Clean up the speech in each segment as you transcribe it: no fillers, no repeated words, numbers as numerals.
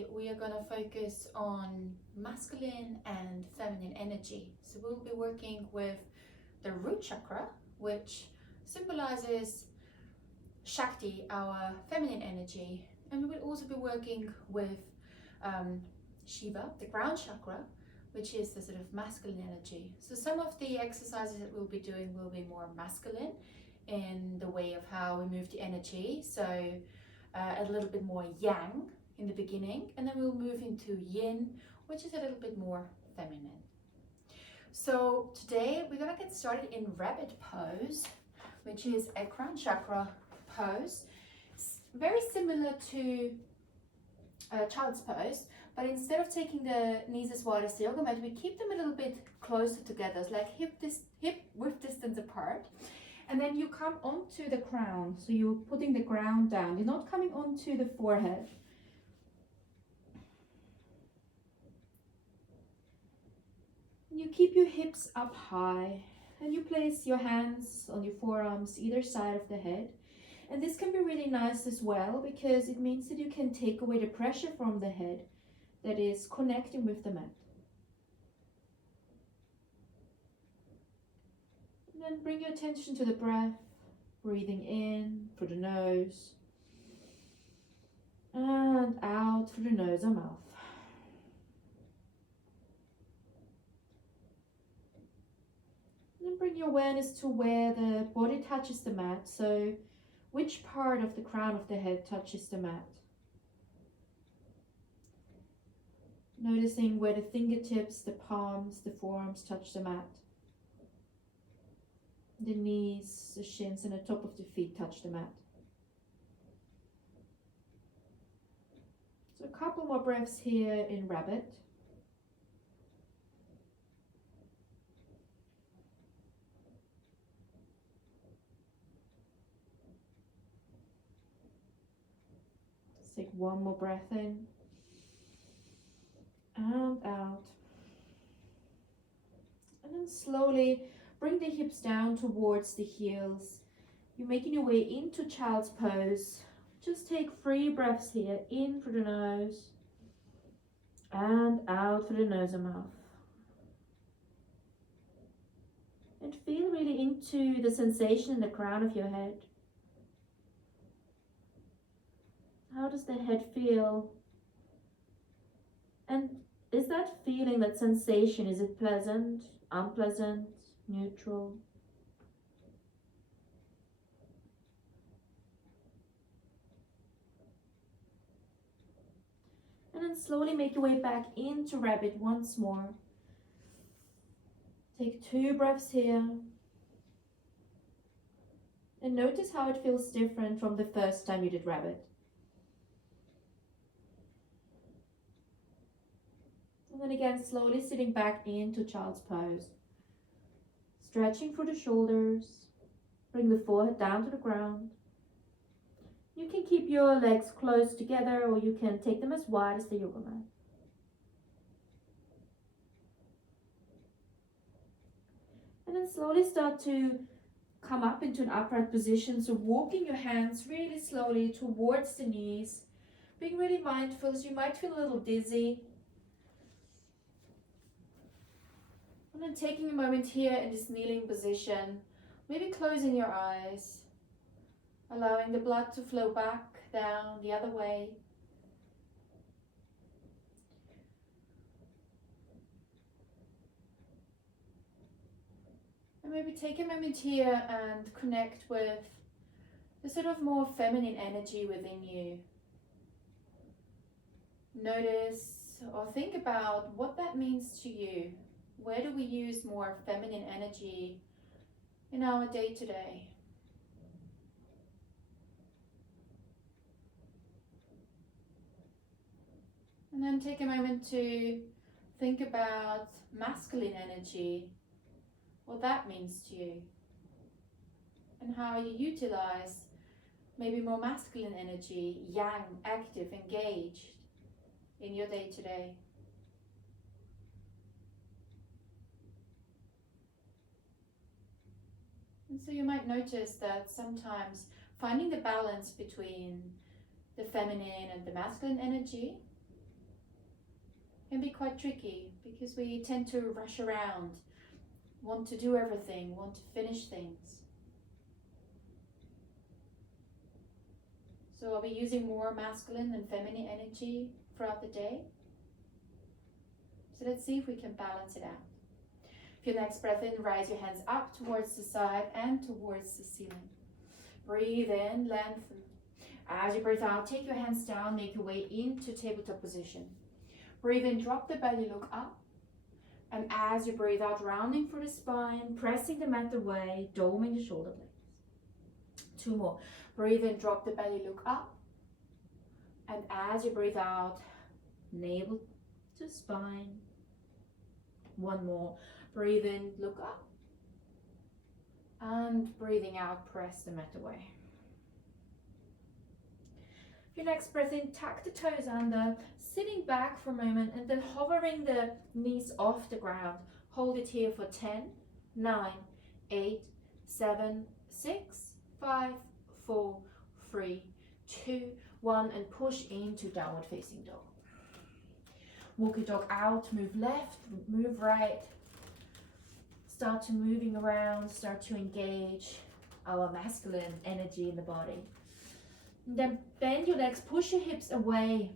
today we are going to focus on masculine and feminine energy. So we'll be working with the root chakra, which symbolizes Shakti, our feminine energy, and we will also be working with Shiva, the ground chakra, which is the sort of masculine energy. So some of the exercises that we'll be doing will be more masculine in the way of how we move the energy. So a little bit more yang in the beginning, and then we'll move into yin, which is a little bit more feminine. So today we're going to get started in rabbit pose, which is a crown chakra pose. It's very similar to child's pose, but instead of taking the knees as wide as the yoga mat, we keep them a little bit closer together, so like hip width distance apart. And then you come onto the crown, so you're putting the ground down. You're not coming onto the forehead. You keep your hips up high, and you place your hands on your forearms either side of the head. And this can be really nice as well, because it means that you can take away the pressure from the head that is connecting with the mat. And then bring your attention to the breath, breathing in through the nose and out through the nose or mouth. And then bring your awareness to where the body touches the mat, so which part of the crown of the head touches the mat. Noticing where the fingertips, the palms, the forearms touch the mat. The knees, the shins, and the top of the feet touch the mat. So a couple more breaths here in rabbit. Just take one more breath in and out. And then slowly bring the hips down towards the heels. You're making your way into child's pose. Just take 3 breaths here, in through the nose and out through the nose and mouth. And feel really into the sensation in the crown of your head. How does the head feel? And is that feeling, that sensation, is it pleasant, unpleasant, neutral? And then slowly make your way back into rabbit once more. Take 2 breaths here. And notice how it feels different from the first time you did rabbit. And then again, slowly sitting back into child's pose. Stretching through the shoulders. Bring the forehead down to the ground. You can keep your legs close together, or you can take them as wide as the yoga mat. And then slowly start to come up into an upright position. So walking your hands really slowly towards the knees. Being really mindful, so you might feel a little dizzy. And then taking a moment here in this kneeling position, maybe closing your eyes, allowing the blood to flow back down the other way. And maybe take a moment here and connect with the sort of more feminine energy within you. Notice or think about what that means to you. Where do we use more feminine energy in our day-to-day? And then take a moment to think about masculine energy, what that means to you, and how you utilize maybe more masculine energy, yang, active, engaged, in your day-to-day. And so you might notice that sometimes finding the balance between the feminine and the masculine energy Can be quite tricky because we tend to rush around, want to do everything, want to finish things. So are we using more masculine and feminine energy throughout the day? So let's see if we can balance it out. For your next breath in, rise your hands up towards the side and towards the ceiling. Breathe in, lengthen. As you breathe out, take your hands down, make your way into tabletop position. Breathe in, drop the belly, look up. And as you breathe out, rounding through the spine, pressing the mat away, doming the shoulder blades. 2 more. Breathe in, drop the belly, look up. And as you breathe out, navel to spine. 1 more. Breathe in, look up. And breathing out, press the mat away. For your next breath in, tuck the toes under, sitting back for a moment and then hovering the knees off the ground. Hold it here for 10, 9, 8, 7, 6, 5, 4, 3, 2, 1, and push into downward facing dog. Walk your dog out, move left, move right. Start to moving around, start to engage our masculine energy in the body. And then bend your legs, push your hips away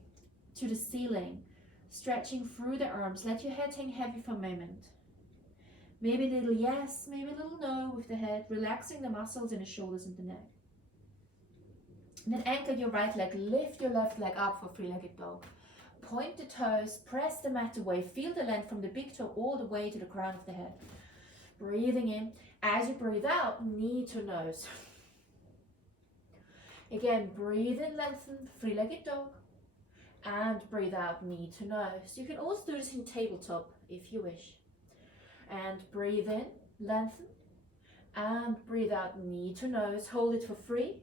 to the ceiling, stretching through the arms. Let your head hang heavy for a moment. Maybe a little yes, maybe a little no with the head, relaxing the muscles in the shoulders and the neck. And then anchor your right leg, lift your left leg up for three-legged dog. Point the toes, press the mat away, feel the length from the big toe all the way to the crown of the head. Breathing in. As you breathe out, knee to nose. Again, breathe in, lengthen, three-legged dog. And breathe out, knee to nose. You can also do this in tabletop if you wish. And breathe in, lengthen. And breathe out, knee to nose. Hold it for 3,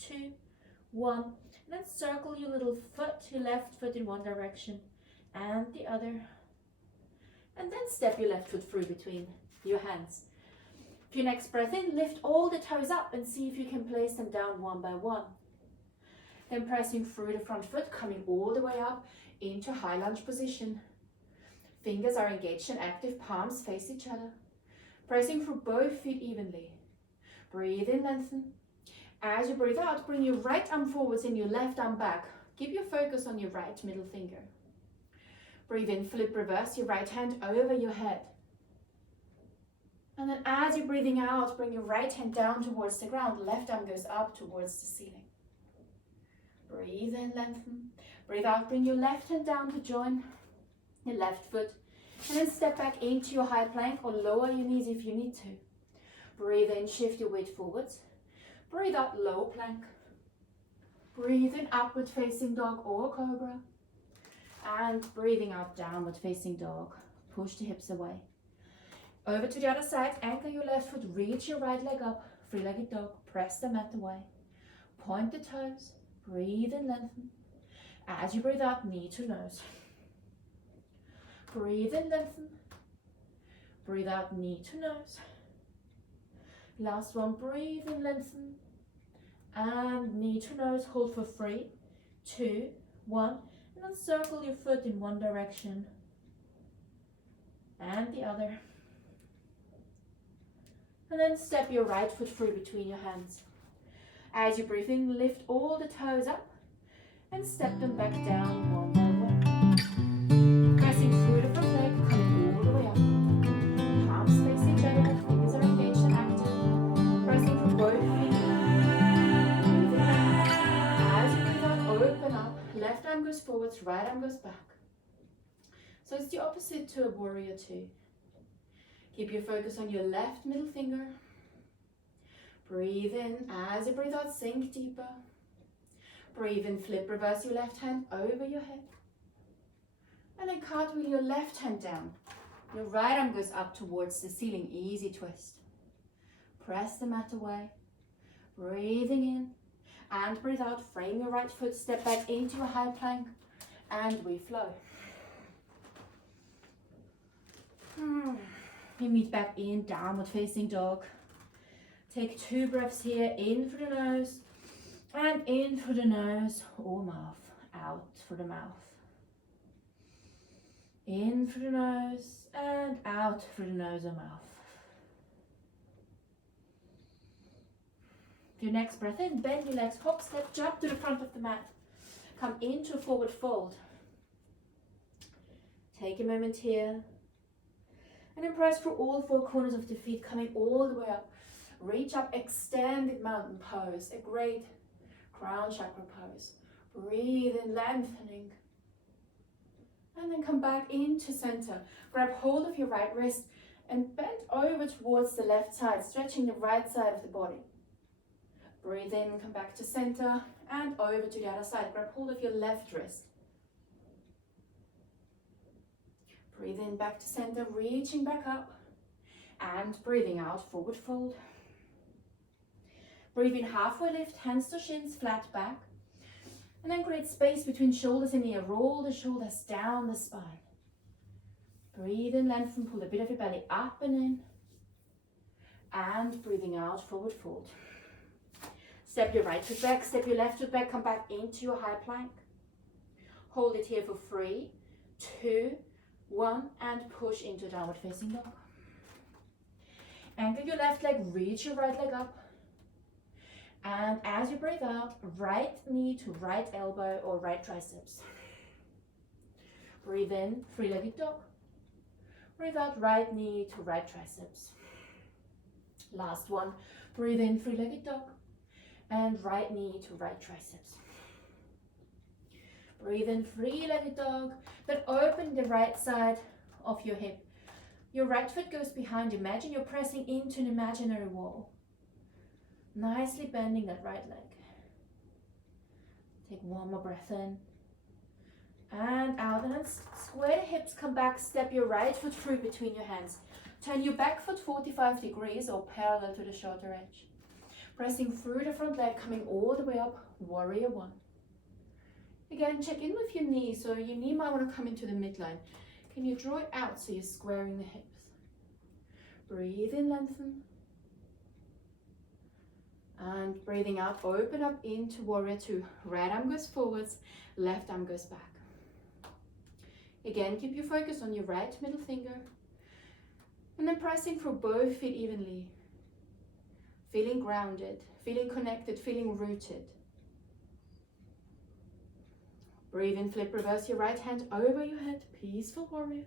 2, 1. And then circle your little foot, your left foot in one direction and the other. And then step your left foot through between your hands. For your next breath in, lift all the toes up and see if you can place them down one by one. Then pressing through the front foot, coming all the way up into high lunge position. Fingers are engaged and active, palms face each other. Pressing through both feet evenly. Breathe in, lengthen. As you breathe out, bring your right arm forwards and your left arm back. Keep your focus on your right middle finger. Breathe in, flip reverse, your right hand over your head. And then as you're breathing out, bring your right hand down towards the ground. Left arm goes up towards the ceiling. Breathe in, lengthen. Breathe out, bring your left hand down to join your left foot. And then step back into your high plank or lower your knees if you need to. Breathe in, shift your weight forwards. Breathe out, low plank. Breathe in, upward facing dog or cobra. And breathing out, downward facing dog. Push the hips away. Over to the other side, anchor your left foot, reach your right leg up, three-legged dog, press the mat away. Point the toes, breathe and lengthen. As you breathe out, knee to nose. Breathe and lengthen. Breathe out, knee to nose. Last one, breathe and lengthen. And knee to nose, hold for 3, 2, 1. And then circle your foot in one direction and the other. And then step your right foot through between your hands. As you breathe in, lift all the toes up and step them back down one by one. Pressing through the front leg, coming all the way up. Palms face each other, fingers are engaged and active. Pressing through both feet. Breathing out. As you breathe out, open up. Left arm goes forwards, right arm goes back. So it's the opposite to a warrior 2. Keep your focus on your left middle finger. Breathe in. As you breathe out, sink deeper. Breathe in, flip, reverse your left hand over your head. And then cartwheel your left hand down. Your right arm goes up towards the ceiling, easy twist. Press the mat away. Breathing in. And breathe out, frame your right foot, step back into a high plank. And we flow. You meet back in downward facing dog. Take 2 breaths here, in through the nose and in through the nose or mouth, out through the mouth. In through the nose and out through the nose or mouth. Your next breath in, bend your legs, hop, step, jump to the front of the mat. Come into a forward fold. Take a moment here. And then press through all four corners of the feet, coming all the way up. Reach up, extended mountain pose, a great crown chakra pose. Breathe in, lengthening. And then come back into center. Grab hold of your right wrist and bend over towards the left side, stretching the right side of the body. Breathe in, come back to center and over to the other side. Grab hold of your left wrist. Breathe in, back to center, reaching back up and breathing out, forward fold. Breathe in, halfway lift, hands to shins, flat back. And then create space between shoulders in the air. Roll the shoulders down the spine. Breathe in, lengthen, pull a bit of your belly up and in. And breathing out, forward fold. Step your right foot back, step your left foot back, come back into your high plank. Hold it here for 3, 2, 1, and push into downward facing dog. Anchor your left leg, reach your right leg up. And as you breathe out, right knee to right elbow or right triceps. Breathe in, three-legged dog. Breathe out, right knee to right triceps. Last one, breathe in, three-legged dog. And right knee to right triceps. Breathe in, three-legged dog, then open the right side of your hip. Your right foot goes behind. Imagine you're pressing into an imaginary wall. Nicely bending that right leg. Take one more breath in. And out, and then square the hips, come back, step your right foot through between your hands. Turn your back foot 45 degrees or parallel to the shoulder edge. Pressing through the front leg, coming all the way up, warrior one. Again, check in with your knee, so your knee might want to come into the midline. Can you draw it out so you're squaring the hips? Breathe in, lengthen. And breathing out, open up into warrior two. Right arm goes forwards, left arm goes back. Again, keep your focus on your right middle finger. And then pressing through both feet evenly. Feeling grounded, feeling connected, feeling rooted. Breathe in, flip, reverse your right hand over your head, peaceful warrior.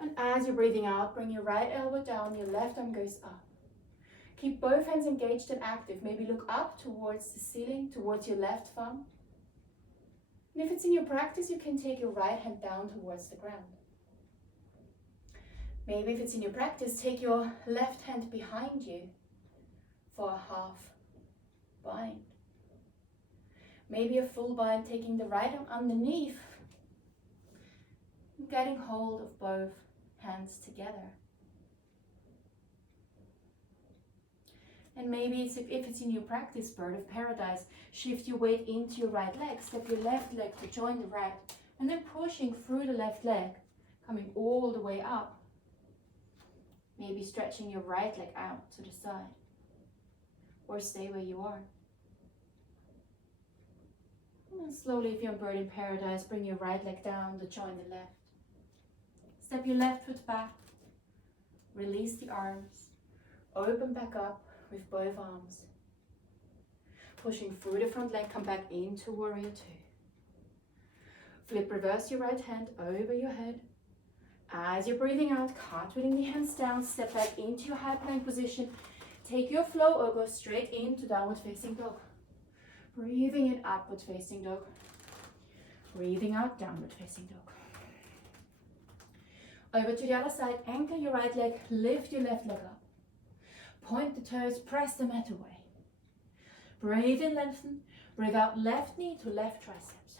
And as you're breathing out, bring your right elbow down, your left arm goes up. Keep both hands engaged and active. Maybe look up towards the ceiling, towards your left thumb. And if it's in your practice, you can take your right hand down towards the ground. Maybe if it's in your practice, take your left hand behind you for a half bind. Maybe a full bind, taking the right arm underneath, and getting hold of both hands together. And maybe if it's in your practice, bird of paradise, shift your weight into your right leg, step your left leg to join the right, and then pushing through the left leg, coming all the way up. Maybe stretching your right leg out to the side, or stay where you are. And slowly, if you're in bird in paradise, bring your right leg down to join the left. Step your left foot back, release the arms, open back up with both arms. Pushing through the front leg, come back into warrior two. Flip, reverse your right hand over your head. As you're breathing out, cartwheeling the hands down, step back into your high plank position. Take your flow or go straight into downward facing dog. Breathing in, upward facing dog. Breathing out, downward facing dog. Over to the other side, anchor your right leg, lift your left leg up. Point the toes, press the mat away. Breathe in, lengthen. Breathe out, left knee to left triceps.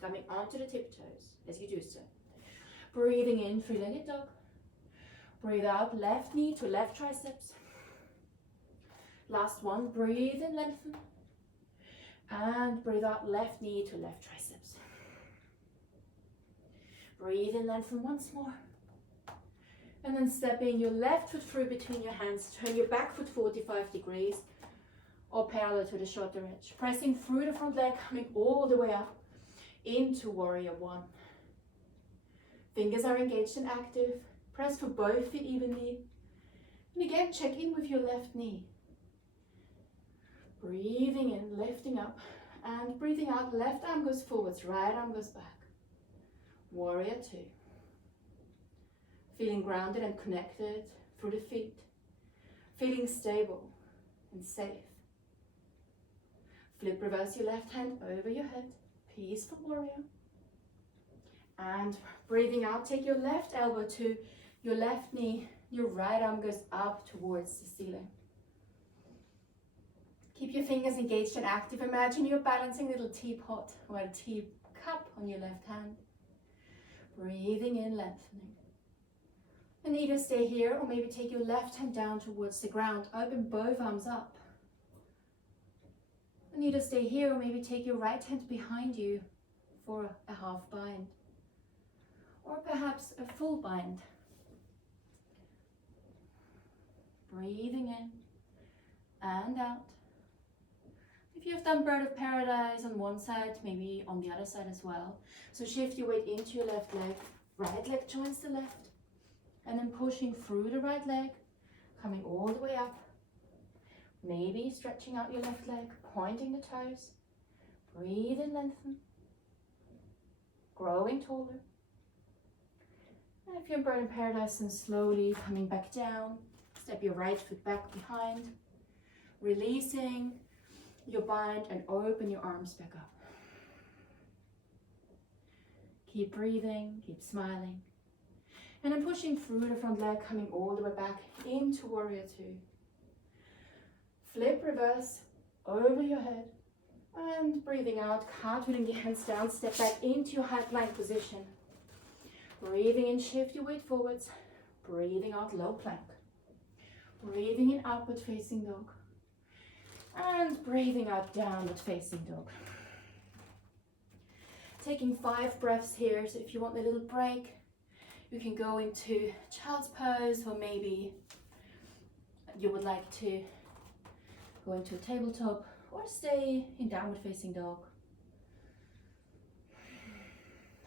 Coming onto the tiptoes as you do so. Breathing in, three-legged dog. Breathe out, left knee to left triceps. Last one, breathe in, lengthen. And breathe out, left knee to left triceps. Breathe in, lengthen once more. And then stepping your left foot through between your hands. Turn your back foot 45 degrees or parallel to the shoulder edge. Pressing through the front leg, coming all the way up into warrior one. Fingers are engaged and active. Press for both feet evenly. And again, check in with your left knee. Breathing in, lifting up, and breathing out. Left arm goes forwards, right arm goes back. Warrior two. Feeling grounded and connected through the feet. Feeling stable and safe. Flip, reverse your left hand over your head. Peaceful warrior. And breathing out, take your left elbow to your left knee. Your right arm goes up towards the ceiling. Keep your fingers engaged and active. Imagine you're balancing a little teapot or a teacup on your left hand. Breathing in, lengthening. And either stay here or maybe take your left hand down towards the ground. Open both arms up. And either stay here or maybe take your right hand behind you for a half bind. Or perhaps a full bind. Breathing in and out. If you've done bird of paradise on one side, maybe on the other side as well. So shift your weight into your left leg. Right leg joins the left. And then pushing through the right leg, coming all the way up. Maybe stretching out your left leg, pointing the toes. Breathe and lengthen. Growing taller. And if you're in bird of paradise, then slowly coming back down. Step your right foot back behind. Releasing your bind and open your arms back up. Keep breathing, keep smiling. And then pushing through the front leg, coming all the way back into warrior two. Flip, reverse, over your head. And breathing out, cartwheeling the hands down, step back into your high plank position. Breathing in, shift your weight forwards. Breathing out, low plank. Breathing in, upward facing dog. And breathing out, downward facing dog. Taking 5 breaths here, so if you want a little break, you can go into child's pose, or maybe you would like to go into a tabletop or stay in downward facing dog.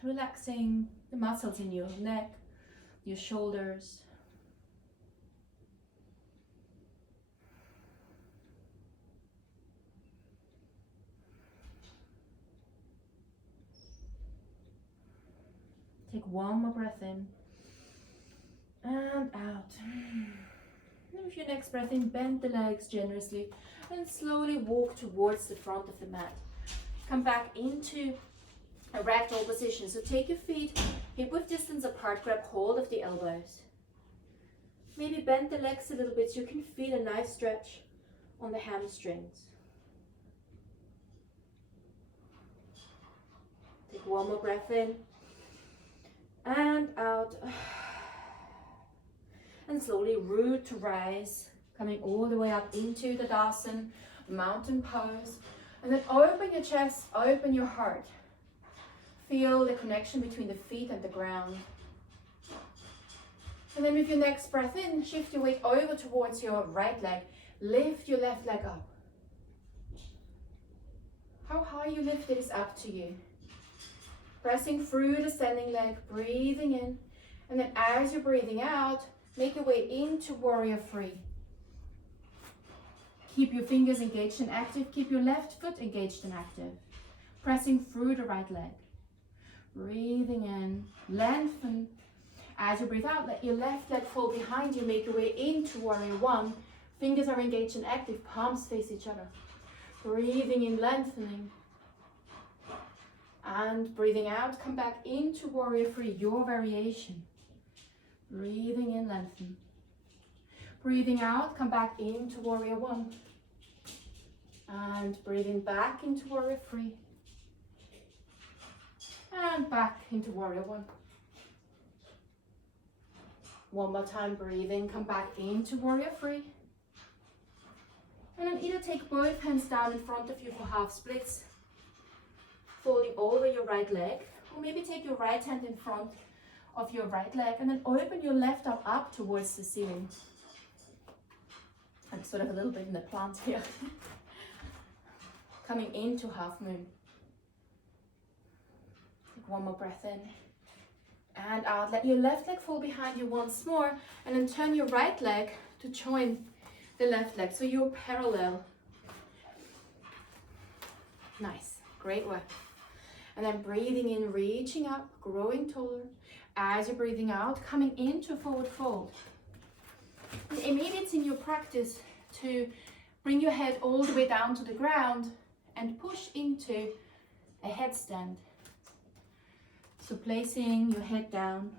Relaxing the muscles in your neck, your shoulders. Take one more breath in and out. And with your next breath in, bend the legs generously and slowly walk towards the front of the mat. Come back into a ragdoll position. So take your feet hip width distance apart, grab hold of the elbows. Maybe bend the legs a little bit so you can feel a nice stretch on the hamstrings. Take one more breath in and out. And slowly root to rise, coming all the way up into the Dasan, mountain pose. And then open your chest, open your heart. Feel the connection between the feet and the ground. And then with your next breath in, shift your weight over towards your right leg. Lift your left leg up. How high you lift it is up to you. Pressing through the standing leg, breathing in. And then as you're breathing out, make your way into warrior three. Keep your fingers engaged and active. Keep your left foot engaged and active. Pressing through the right leg. Breathing in, lengthen. As you breathe out, let your left leg fall behind you. Make your way into warrior one. Fingers are engaged and active. Palms face each other. Breathing in, lengthening. And breathing out, come back into warrior three, your variation. Breathing in, lengthen. Breathing out, come back into warrior one. And breathing back into warrior three. And back into warrior one. One more time, breathing, come back into warrior three. And then either take both hands down in front of you for half splits, folding over your right leg, or maybe take your right hand in front of your right leg and then open your left arm up towards the ceiling. I'm sort of a little bit in the plant here. Coming into half moon. Take one more breath in and out. Let your left leg fall behind you once more, and then turn your right leg to join the left leg, so you're parallel. Nice, great work. And then breathing in, reaching up, growing taller. As you're breathing out, coming into forward fold. And maybe it's in your practice to bring your head all the way down to the ground and push into a headstand. So placing your head down,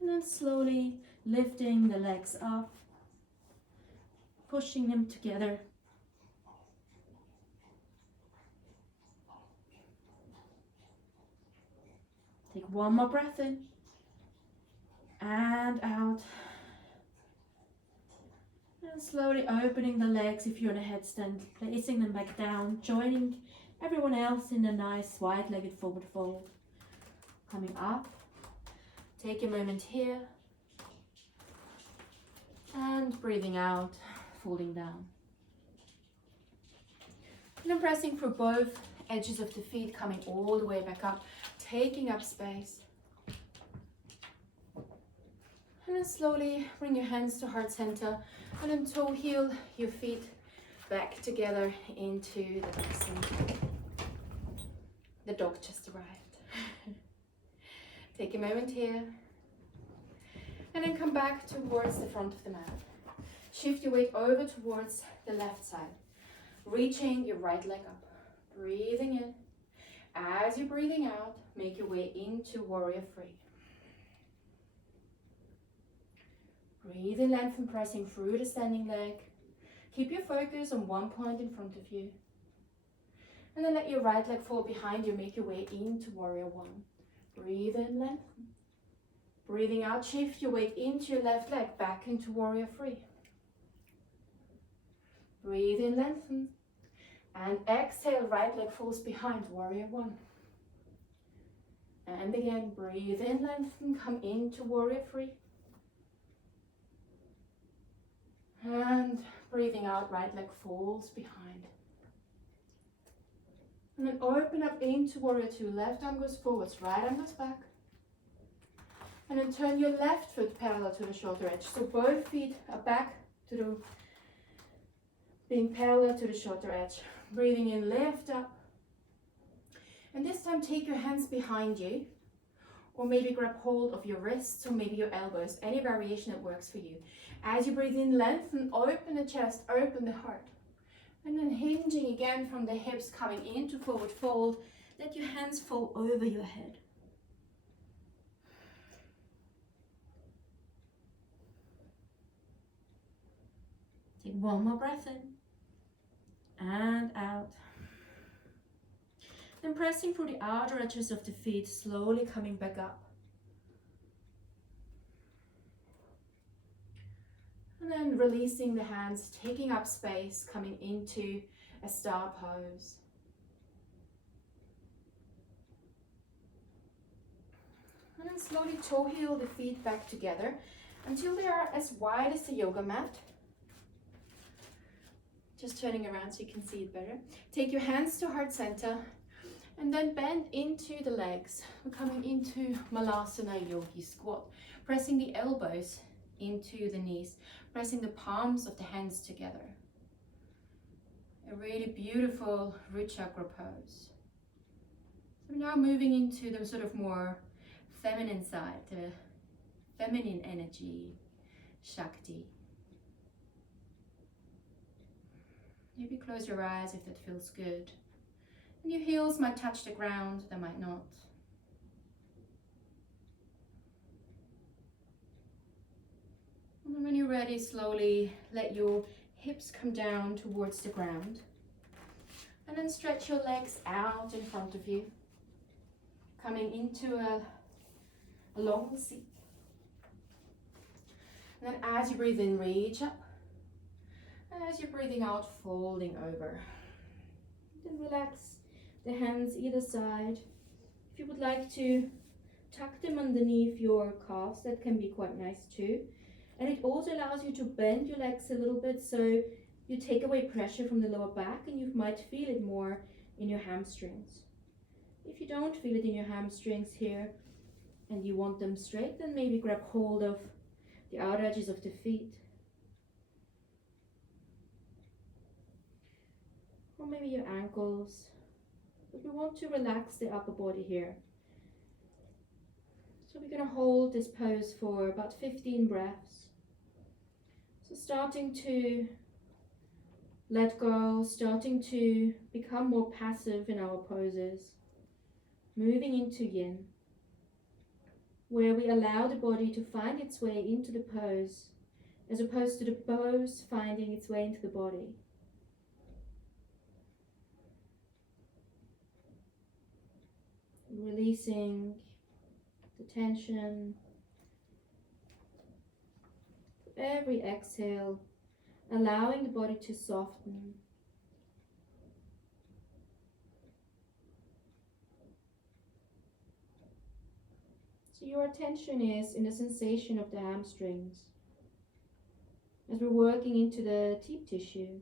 and then slowly lifting the legs up, pushing them together. Take one more breath in and out. And slowly opening the legs if you're in a headstand, placing them back down, joining everyone else in a nice wide-legged forward fold. Coming up, take a moment here, and breathing out, folding down. And then pressing through both edges of the feet, coming all the way back up, taking up space. And then slowly bring your hands to heart center, and then toe heel your feet back together into the basin. The dog just arrived. Take a moment here, and then come back towards the front of the mat. Shift your weight over towards the left side, reaching your right leg up, breathing in. As you're breathing out, make your way into warrior three. Breathe in, lengthen, pressing through the standing leg. Keep your focus on one point in front of you. And then let your right leg fall behind you, make your way into warrior one. Breathe in, lengthen. Breathing out, shift your weight into your left leg, back into warrior three. Breathe in, lengthen. And exhale, right leg falls behind, warrior one. And again, breathe in, lengthen, come into warrior three. And breathing out, right leg falls behind. And then open up into warrior two. Left arm goes forwards, right arm goes back. And then turn your left foot parallel to the shoulder edge. So both feet are back to the, being parallel to the shoulder edge. Breathing in, lift up. And this time take your hands behind you, or maybe grab hold of your wrists or maybe your elbows, any variation that works for you. As you breathe in, lengthen, open the chest, open the heart. And then hinging again from the hips, coming into forward fold. Let your hands fall over your head. Take one more breath in and out. Then pressing through the outer edges of the feet, slowly coming back up. And then releasing the hands, taking up space, coming into a star pose. And then slowly toe heel the feet back together until they are as wide as the yoga mat. Just turning around so you can see it better. Take your hands to heart center and then bend into the legs. We're coming into Malasana Yogi Squat, pressing the elbows into the knees, pressing the palms of the hands together. A really beautiful root chakra pose. So we're now moving into the sort of more feminine side, the feminine energy, Shakti. Maybe close your eyes if that feels good. And your heels might touch the ground, they might not. And then when you're ready, slowly let your hips come down towards the ground. And then stretch your legs out in front of you, coming into a long seat. And then as you breathe in, reach up. As you're breathing out, folding over. Then relax the hands either side. If you would like to tuck them underneath your calves, that can be quite nice too. And it also allows you to bend your legs a little bit so you take away pressure from the lower back and you might feel it more in your hamstrings. If you don't feel it in your hamstrings here and you want them straight, then maybe grab hold of the outer edges of the feet. Or maybe your ankles. But we want to relax the upper body here. So we're going to hold this pose for about 15 breaths. So starting to let go, starting to become more passive in our poses. Moving into yin, where we allow the body to find its way into the pose, as opposed to the pose finding its way into the body. Releasing the tension. Every exhale, allowing the body to soften. So your attention is in the sensation of the hamstrings as we're working into the deep tissue,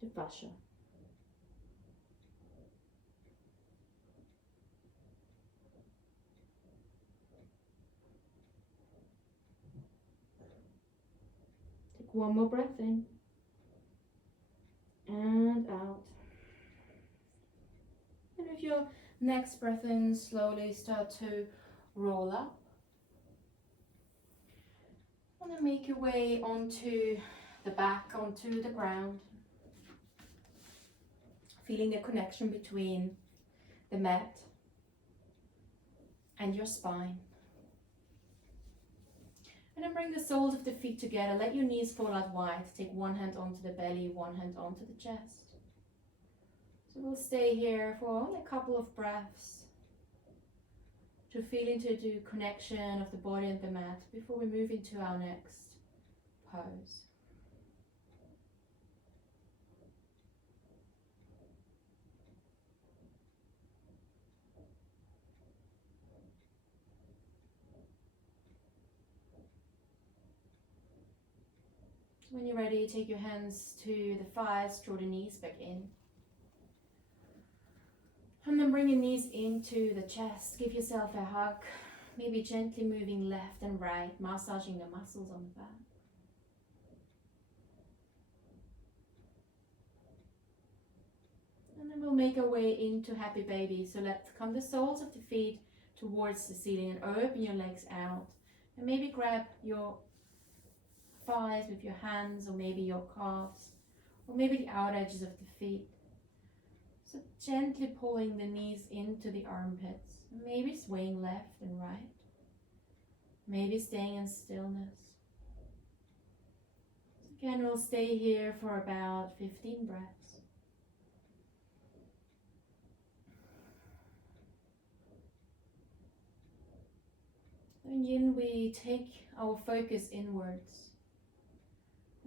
the fascia. Take one more breath in and out. And with your next breath in, slowly start to roll up. And then make your way onto the back, onto the ground. Feeling the connection between the mat and your spine. And then bring the soles of the feet together. Let your knees fall out wide. Take one hand onto the belly, one hand onto the chest. So we'll stay here for only a couple of breaths to feel into the connection of the body and the mat before we move into our next pose. When you're ready, take your hands to the thighs, draw the knees back in. And then bring your knees into the chest. Give yourself a hug. Maybe gently moving left and right, massaging the muscles on the back. And then we'll make our way into happy baby. So let's come the soles of the feet towards the ceiling and open your legs out. And maybe grab your thighs with your hands, or maybe your calves, or maybe the outer edges of the feet. So gently pulling the knees into the armpits, maybe swaying left and right, maybe staying in stillness. So again, we'll stay here for about 15 breaths. In yin, we take our focus inwards.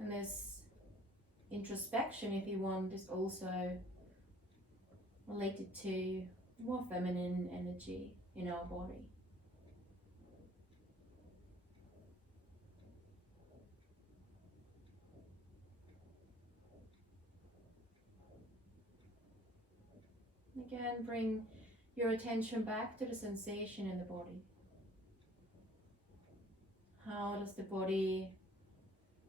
And this introspection, if you want, is also related to more feminine energy in our body. Again, bring your attention back to the sensation in the body. How does the body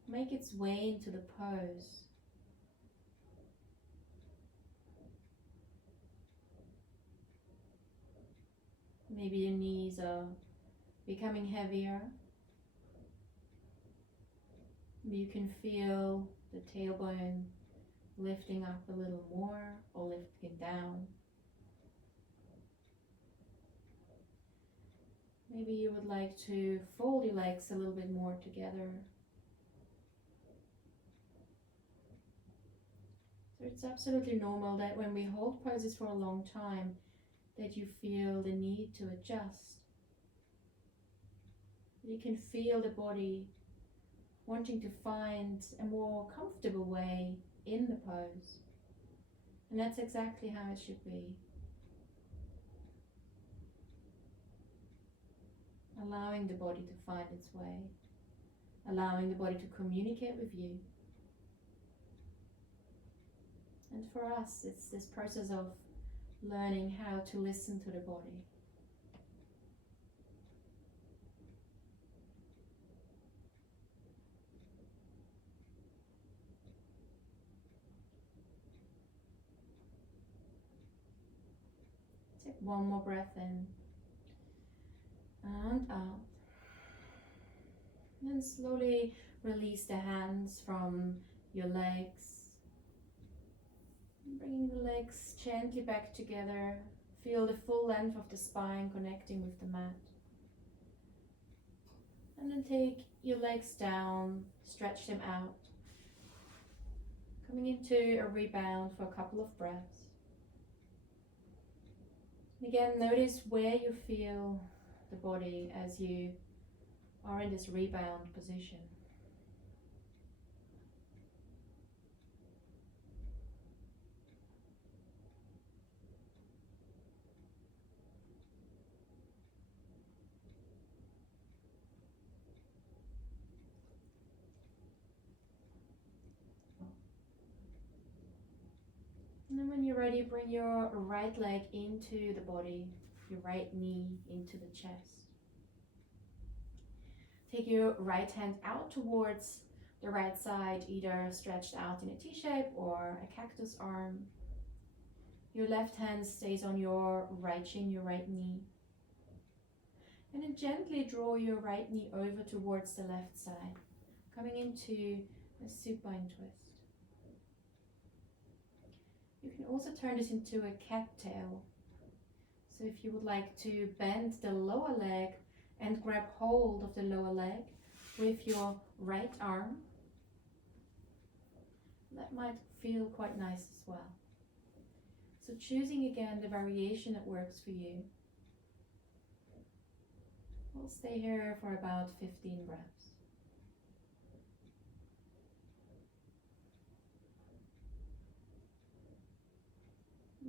make its way into the pose? Maybe your knees are becoming heavier. You can feel the tailbone lifting up a little more or lifting down. Maybe you would like to fold your legs a little bit more together. So it's absolutely normal that when we hold poses for a long time, that you feel the need to adjust. You can feel the body wanting to find a more comfortable way in the pose. And that's exactly how it should be. Allowing the body to find its way. Allowing the body to communicate with you. And for us, it's this process of learning how to listen to the body. Take one more breath in and out. And then slowly release the hands from your legs. Bringing the legs gently back together. Feel the full length of the spine connecting with the mat. And then take your legs down, stretch them out. Coming into a rebound for a couple of breaths. And again, notice where you feel the body as you are in this rebound position. And then when you're ready, bring your right leg into the body, your right knee into the chest. Take your right hand out towards the right side, either stretched out in a T shape or a cactus arm. Your left hand stays on your right shin, your right knee. And then gently draw your right knee over towards the left side, coming into a supine twist. You can also turn this into a cattail. So if you would like to bend the lower leg and grab hold of the lower leg with your right arm, that might feel quite nice as well. So choosing again the variation that works for you. We'll stay here for about 15 breaths.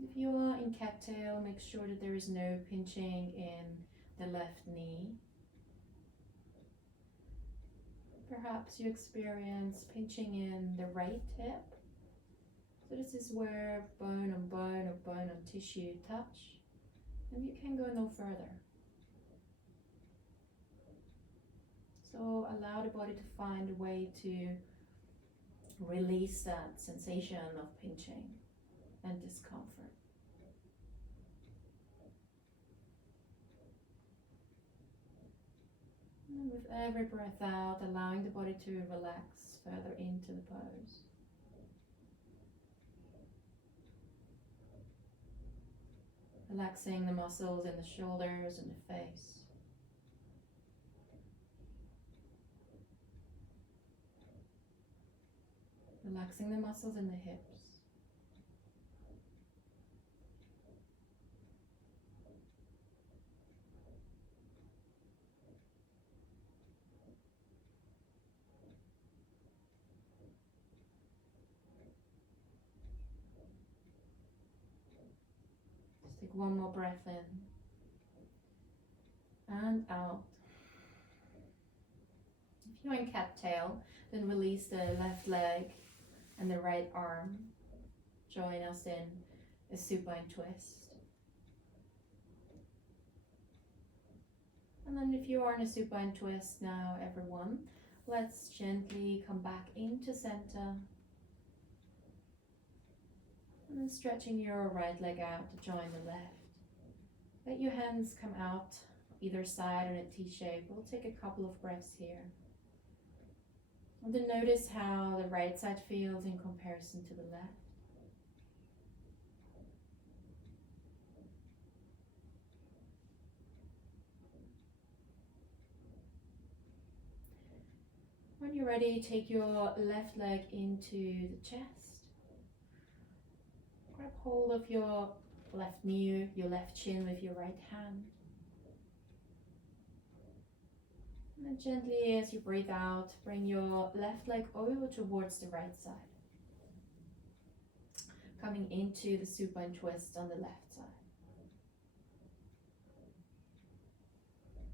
If you are in cattail, make sure that there is no pinching in the left knee. Perhaps you experience pinching in the right hip. So this is where bone on bone or bone on tissue touch, and you can go no further. So allow the body to find a way to release that sensation of pinching and discomfort. And with every breath out, allowing the body to relax further into the pose. Relaxing the muscles in the shoulders and the face. Relaxing the muscles in the hips. Just take one more breath in and out. If you're in cattail, then release the left leg and the right arm. Join us in a supine twist. And then if you are in a supine twist now, everyone, let's gently come back into center. And then stretching your right leg out to join the left. Let your hands come out either side in a T shape. We'll take a couple of breaths here. And then notice how the right side feels in comparison to the left. When you're ready, take your left leg into the chest. Grab hold of your left knee, your left shin with your right hand. And then gently, as you breathe out, bring your left leg over towards the right side. Coming into the supine twist on the left side.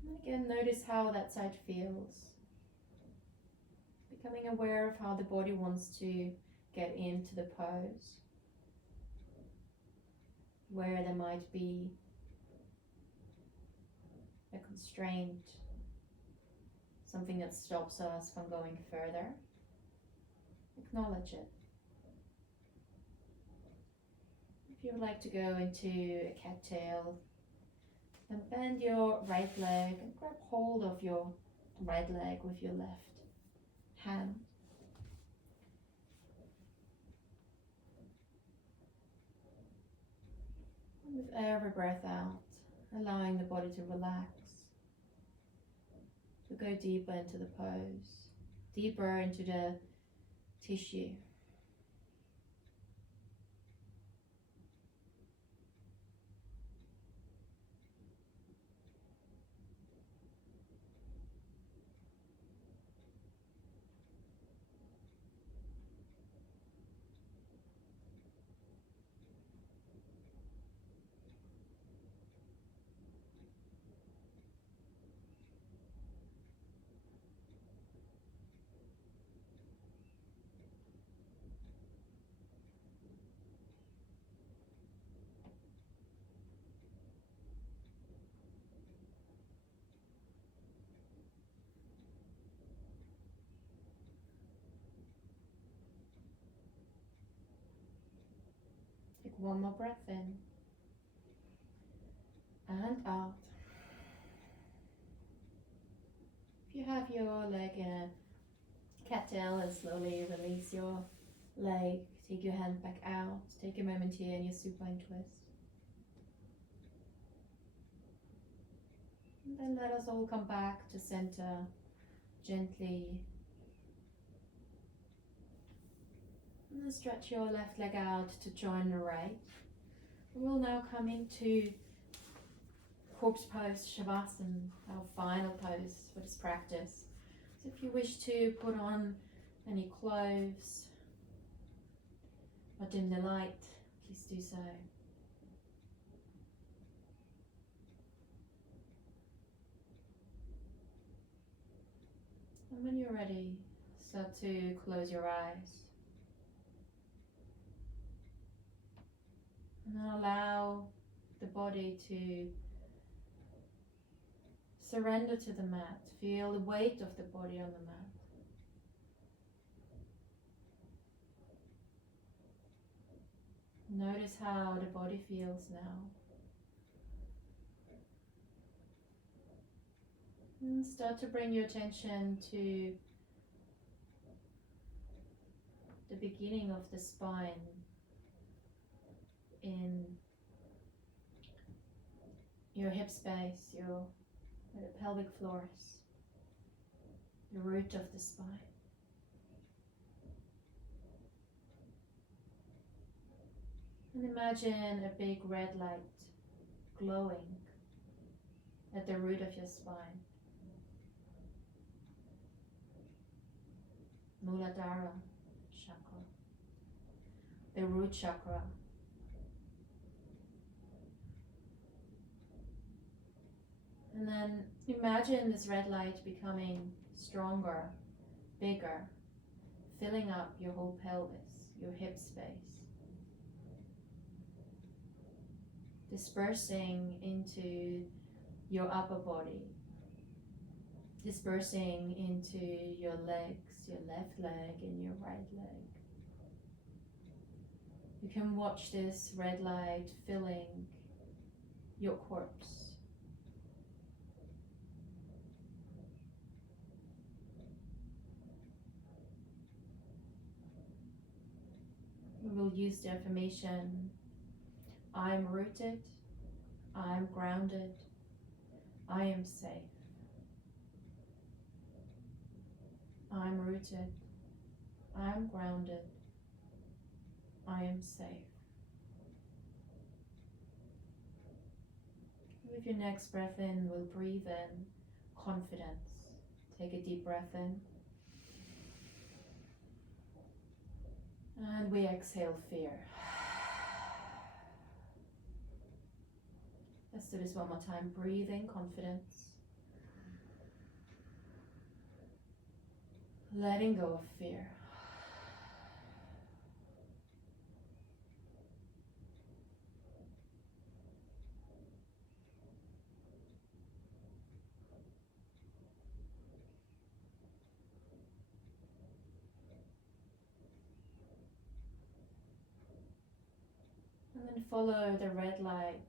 And again, notice how that side feels. Becoming aware of how the body wants to get into the pose. where there might be a constraint, something that stops us from going further. Acknowledge it. If you would like to go into a cattail, then bend your right leg and grab hold of your right leg with your left hand. And with every breath out, allowing the body to relax, to go deeper into the pose, deeper into the tissue. Take one more breath in and out. If you have your leg in a cattail, and slowly release your leg, take your hand back out, take a moment here in your supine twist. And then let us all come back to center gently. And then stretch your left leg out to join the right. We'll now come into corpse pose, Shavasana, our final pose for this practice. So if you wish to put on any clothes or dim the light, please do so. And when you're ready, start to close your eyes. And then allow the body to surrender to the mat. Feel the weight of the body on the mat. Notice how the body feels now. And start to bring your attention to the beginning of the spine in your hip space, where the pelvic floor is, the root of the spine. And imagine a big red light glowing at the root of your spine. Muladhara chakra, the root chakra. And then imagine this red light becoming stronger, bigger, filling up your whole pelvis, your hip space, dispersing into your upper body, dispersing into your legs, your left leg and your right leg. You can watch this red light filling your corpse. We will use the affirmation, I'm rooted, I'm grounded, I am safe. I'm rooted, I'm grounded, I am safe. With your next breath in, we'll breathe in confidence. Take a deep breath in. And we exhale fear. Let's do this one more time. Breathe in confidence. Letting go of fear. follow the red light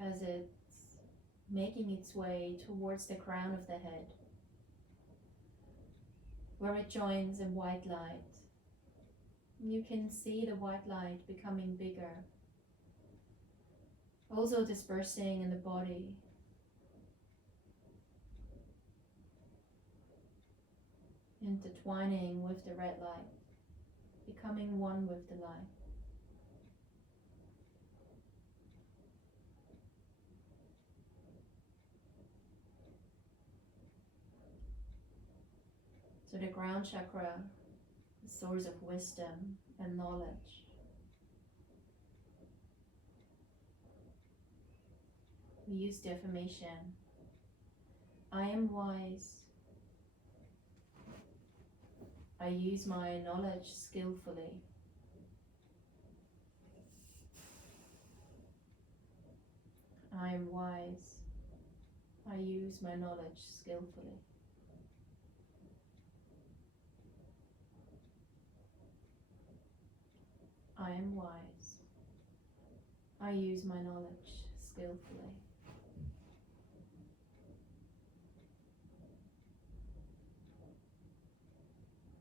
as it's making its way towards the crown of the head, where it joins in white light. You can see the white light becoming bigger, also dispersing in the body. Intertwining with the red light, becoming one with the light. So the ground chakra, the source of wisdom and knowledge. We use the affirmation, I am wise. I use my knowledge skillfully. I am wise. I use my knowledge skillfully. I am wise. I use my knowledge skillfully.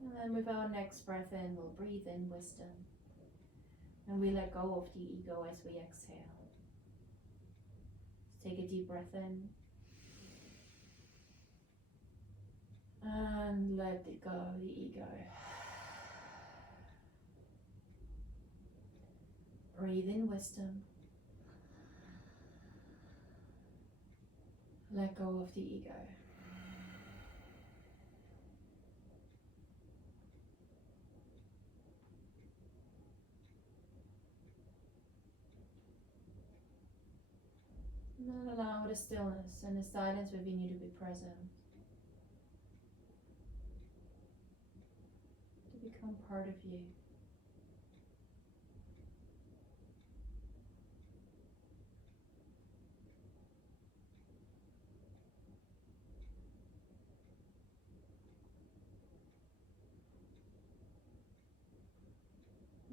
And then with our next breath in, we'll breathe in wisdom. And we let go of the ego as we exhale. Take a deep breath in. And let it go, the ego. Breathe in wisdom. Let go of the ego. And then allow the stillness and the silence within you to be present, to become part of you.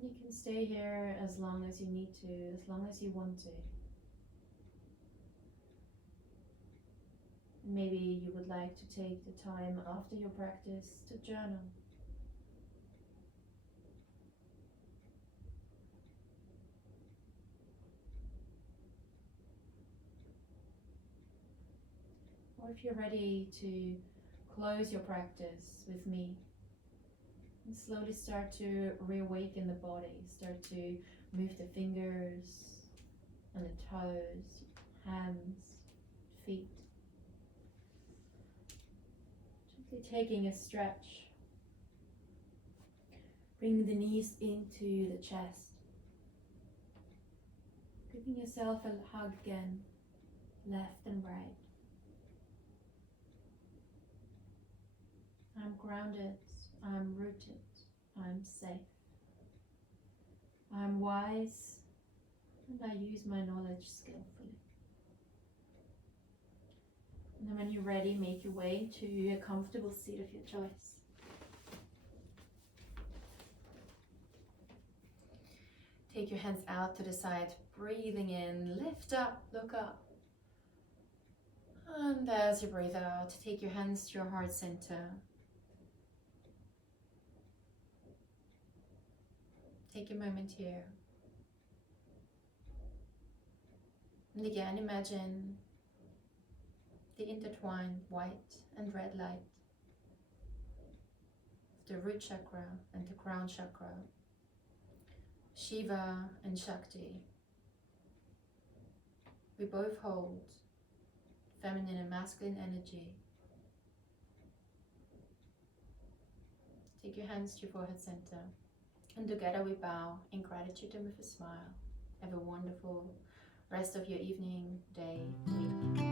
You can stay here as long as you need to, as long as you want to. Maybe you would like to take the time after your practice to journal. Or if you're ready to close your practice with me, and slowly start to reawaken the body, start to move the fingers and the toes, hands, feet. Gently taking a stretch. Bring the knees into the chest. Giving yourself a hug again, left and right. I'm grounded, I'm rooted, I'm safe. I'm wise, and I use my knowledge skillfully. And then when you're ready, make your way to a comfortable seat of your choice. Take your hands out to the side, breathing in, lift up, look up. And as you breathe out, take your hands to your heart center. Take a moment here. And again, imagine the intertwined white and red light, the root chakra and the crown chakra, Shiva and Shakti. We both hold feminine and masculine energy. Take your hands to your forehead center. And together we bow in gratitude and with a smile. Have a wonderful rest of your evening, day, week.